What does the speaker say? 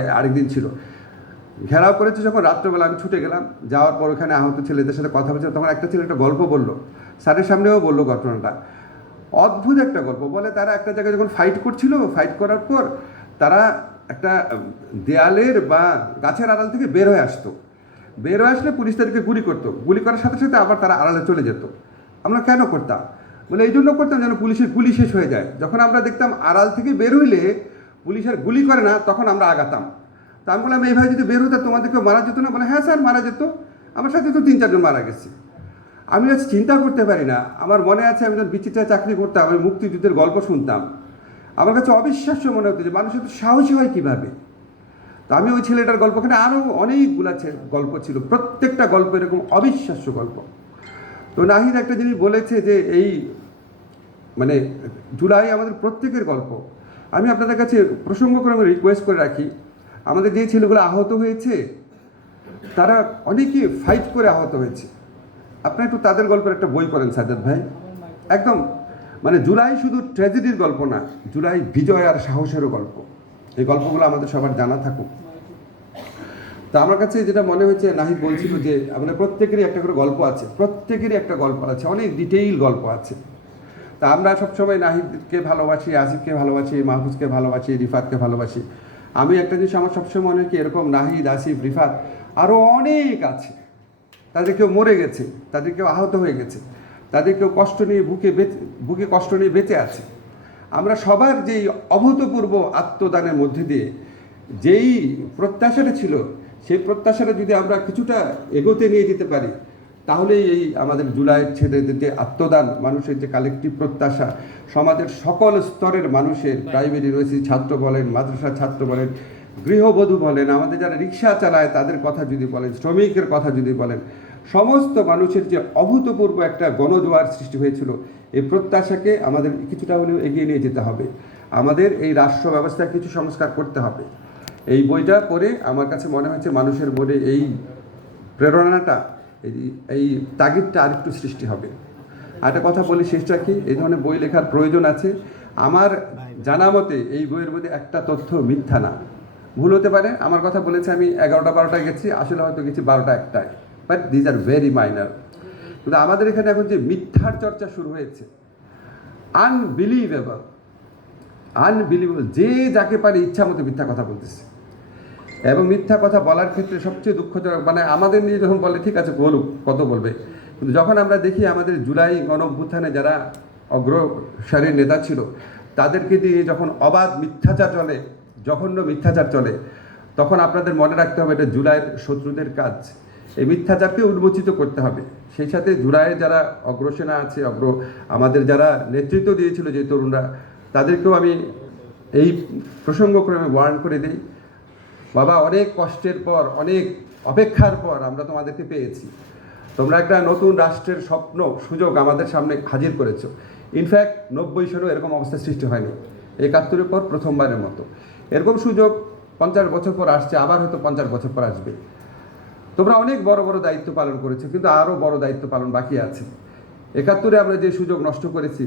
আরেকদিন ছিল। ঘেরাও করেছে যখন রাত্রেবেলা, আমি ছুটে গেলাম। যাওয়ার পর ওখানে আহত ছেলেদের সাথে কথা বলছে। তখন একটা ছেলে একটা গল্প বলল। স্যারের সামনেও বলল ঘটনাটা। অদ্ভুত একটা গল্প। বলে তারা একটা জায়গায় যখন ফাইট করছিল ফাইট করার পর তারা একটা দেয়ালের বা গাছের আড়াল থেকে বের হয়ে আসতো। বের হয়ে আসলে পুলিশ তাদেরকে গুলি করতো। গুলি করার সাথে সাথে আবার তারা আড়ালে চলে যেত। আমরা কেন করতাম? বলে এই জন্য করতাম যেন পুলিশের গুলি শেষ হয়ে যায়। যখন আমরা দেখতাম আড়াল থেকে বের হইলে পুলিশের গুলি করে না, তখন আমরা আগাতাম। তা আমি বললাম এইভাবে যদি বের হতো তোমাদেরকে মারা যেত না? বলে হ্যাঁ স্যার, মারা যেত। আমার সাথে তো তিন, চারজন মারা গেছে। আমি আজ চিন্তা করতে পারি না। আমার মনে আছে আমি যখন বিচিত্রায় চাকরি করতাম, আমি মুক্তিযুদ্ধের গল্প শুনতাম। আমার কাছে অবিশ্বাস্য মনে হতো যে মানুষের তো সাহসী হয় কীভাবে। তো আমি ওই ছেলেটার গল্পখানে আরও অনেকগুলা গল্প ছিল। প্রত্যেকটা গল্প এরকম অবিশ্বাস্য গল্প। তো নাহিদ একটা জিনিস বলেছে যে এই মানে জুলাই আমাদের প্রত্যেকের গল্প। আমি আপনাদের কাছে প্রসঙ্গক্রমে রিকোয়েস্ট করে রাখি। আমাদের যে ছেলেগুলো আহত হয়েছে, তারা অনেকে ফাইট করে আহত হয়েছে। আপনি একটু তাদের গল্পের একটা বই করেন সাজাদ ভাই। একদম মানে জুলাই শুধু ট্র্যাজেডির গল্প না, জুলাই বিজয় আর সাহসেরও গল্প। এই গল্পগুলো আমাদের সবার জানা থাকুক। তা আমার কাছে যেটা মনে হয়েছে, নাহিদ বলছিল যে, আমাদের প্রত্যেকেরই একটা করে গল্প আছে, প্রত্যেকেরই একটা গল্প আছে, অনেক ডিটেইল গল্প আছে। তা আমরা সবসময় নাহিদকে ভালোবাসি, আসিফকে ভালোবাসি, মাহফুজকে ভালোবাসি, রিফাতকে ভালোবাসি। আমি একটা জিনিস আমার সবসময় মনে হয় কি, এরকম নাহিদ, আসিফ, রিফাত আরও অনেক আছে। তাদের কেউ মরে গেছে, তাদের কেউ আহত হয়ে গেছে, তাদের কেউ কষ্ট নিয়ে বুকে বেঁচে বুকে কষ্ট নিয়ে বেঁচে আছে। আমরা সবার যেই অভূতপূর্ব আত্মদানের মধ্যে দিয়ে যেই প্রত্যাশাটা ছিল, সেই প্রত্যাশাটা যদি আমরা কিছুটা এগোতে নিয়ে যেতে পারি তাহলেই এই আমাদের জুলাইয়ের ছেলেদের যে আত্মদান, মানুষের যে কালেকটিভ প্রত্যাশা, সমাজের সকল স্তরের মানুষের প্রাইমারি রয়েছে ছাত্র বলেন মাদ্রাসা ছাত্র বলেন, গৃহবধূ বলেন, আমাদের যারা রিক্সা চালায় তাদের কথা যদি বলেন, শ্রমিকের কথা যদি বলেন, সমস্ত মানুষের যে অভূতপূর্ব একটা গণজোয়ার সৃষ্টি হয়েছিল, এই প্রত্যাশাকে আমাদের কিছুটা হলেও এগিয়ে নিয়ে যেতে হবে। আমাদের এই রাষ্ট্র ব্যবস্থায় কিছু সংস্কার করতে হবে। এই বইটা পড়ে আমার কাছে মনে হয়েছে মানুষের মনে এই প্রেরণাটা এই তাগিদটা আরেকটু সৃষ্টি হবে। আর একটা কথা বলি শেষ রাখি, এই ধরনের বই লেখার প্রয়োজন আছে। আমার জানা মতে এই বইয়ের মধ্যে একটা তথ্য মিথ্যা না। ভুল হতে পারে, আমার কথা বলেছে আমি এগারোটা বারোটায় গেছি, আসলে হয়তো গেছি বারোটা একটায়। But these are very minor কিন্তু আমাদের এখানে এখন যে মিথ্যার চর্চা শুরু হয়েছে আনবিলিভেবল আনবিলিভেবল যে যাকে পারে ইচ্ছা মতো মিথ্যা কথা বলতেছে। এবং মিথ্যা কথা বলার ক্ষেত্রে সবচেয়ে দুঃখজনক মানে আমাদের নিয়ে যখন বলে, ঠিক আছে, বলুক, কত বলবে? কিন্তু যখন আমরা দেখি আমাদের জুলাই গণঅভ্যুত্থানে যারা অগ্রসারীর নেতা ছিল, তাদেরকে দিয়ে যখন অবাধ মিথ্যাচার চলে, জঘন্য মিথ্যাচার চলে, তখন আপনাদের মনে রাখতে হবে এটা জুলাইয়ের শত্রুদের কাজ। এই মিথ্যাচারকে উন্মোচিত করতে হবে। সেই সাথে জুলাইয়ের যারা অগ্রসেনা আছে, অগ্র, আমাদের যারা নেতৃত্ব দিয়েছিল যে তরুণরা, তাদেরকেও আমি এই প্রসঙ্গক্রমে ওয়ার্ন করে দিই। বাবা, অনেক কষ্টের পর, অনেক অপেক্ষার পর আমরা তোমাদেরকে পেয়েছি। তোমরা একটা নতুন রাষ্ট্রের স্বপ্ন, সুযোগ আমাদের সামনে হাজির করেছ। ইনফ্যাক্ট নব্বই সালেও এরকম অবস্থা সৃষ্টি হয়নি। একাত্তরের পর প্রথমবারের মতো। এরকম সুযোগ পঞ্চাশ বছর পর আসছে, আবার হয়তো পঞ্চাশ বছর পর আসবে। তোমরা অনেক বড় বড় দায়িত্ব পালন করেছ, কিন্তু আরও বড় দায়িত্ব পালন বাকি আছে। একাত্তরে আমরা যে সুযোগ নষ্ট করেছি